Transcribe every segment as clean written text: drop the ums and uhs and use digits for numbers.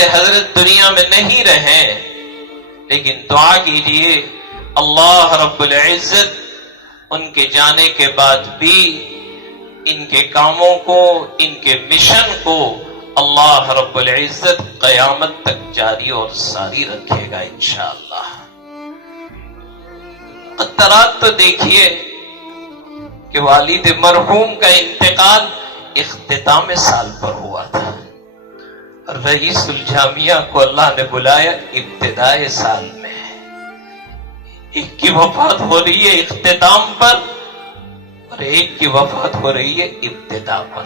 ہمارے حضرت دنیا میں نہیں رہے، لیکن دعا کیجئے اللہ رب العزت ان کے جانے کے بعد بھی ان کے کاموں کو، ان کے مشن کو اللہ رب العزت قیامت تک جاری اور ساری رکھے گا انشاءاللہ۔ قطرات تو دیکھیے کہ والد مرحوم کا انتقال اختتام سال پر ہوا تھا، رئیس الجامعہ کو اللہ نے بلایا ابتدائے سال میں۔ ایک کی وفات ہو رہی ہے اختتام پر اور ایک کی وفات ہو رہی ہے ابتدا پر۔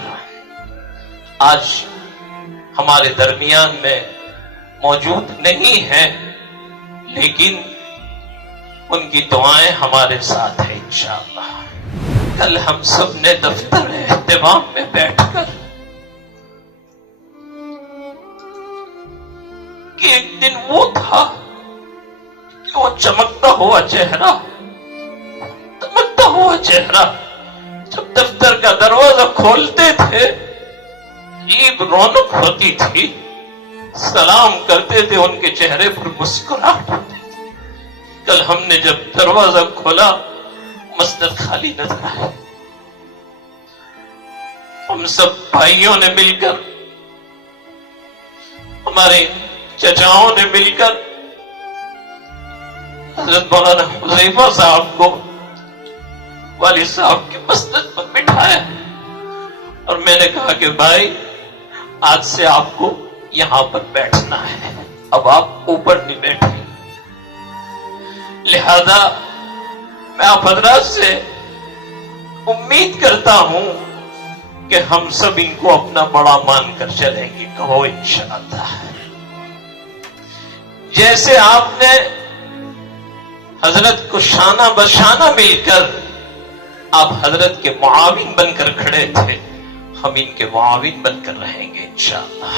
آج ہمارے درمیان میں موجود نہیں ہیں، لیکن ان کی دعائیں ہمارے ساتھ ہیں انشاءاللہ۔ کل ہم سب نے دفتر اہتمام میں بیٹھ کر کہ ایک دن وہ تھا کہ وہ چمکتا ہوا چہرہ جب دفتر کا دروازہ کھولتے تھے عجیب رونق ہوتی تھی، سلام کرتے تھے، ان کے چہرے پر مسکراہٹ ہوتی تھی۔ کل ہم نے جب دروازہ کھولا مسجد خالی نظر آئی۔ ہم سب بھائیوں نے مل کر، ہمارے چچاؤں نے مل کر حضرت مولانا حذیفہ صاحب کو والد صاحب کی مسجد پر بٹھایا اور میں نے کہا کہ بھائی آج سے آپ کو یہاں پر بیٹھنا ہے، اب آپ اوپر نہیں بیٹھیں۔ لہذا میں آپ حضرات سے امید کرتا ہوں کہ ہم سب ان کو اپنا بڑا مان کر چلیں گے، کہو انشاءاللہ۔ جیسے آپ نے حضرت کو شانہ بشانہ مل کر آپ حضرت کے معاون بن کر کھڑے تھے، ہم ان کے معاون بن کر رہیں گے انشاءاللہ۔